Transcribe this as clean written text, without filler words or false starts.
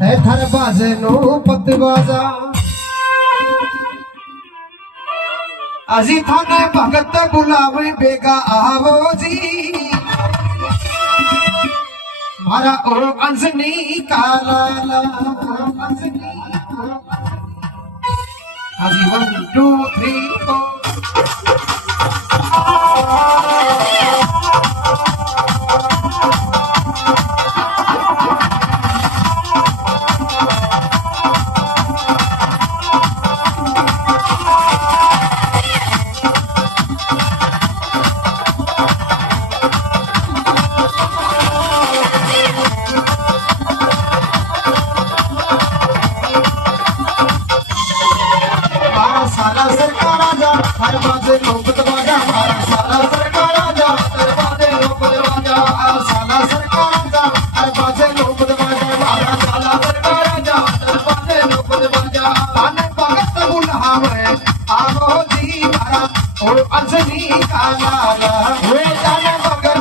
है थर बाजे नो पत बाजा अजी थाने भगत बुलावे बेगा आवो जी मारा ओ अंजनी काला अजी 1 2 3 साला सरकार आजा हर बाजे लोग दरवाजा साला सरकार आजा हर बाजे लोग दरवाजा साला सरकार आजा हर बाजे लोग दरवाजा साला सरकार आजा हर बाजे लोग दरवाजा ताने भगत बुलावे आवो जी मारा ओ अंजनी काला वे ताने भगत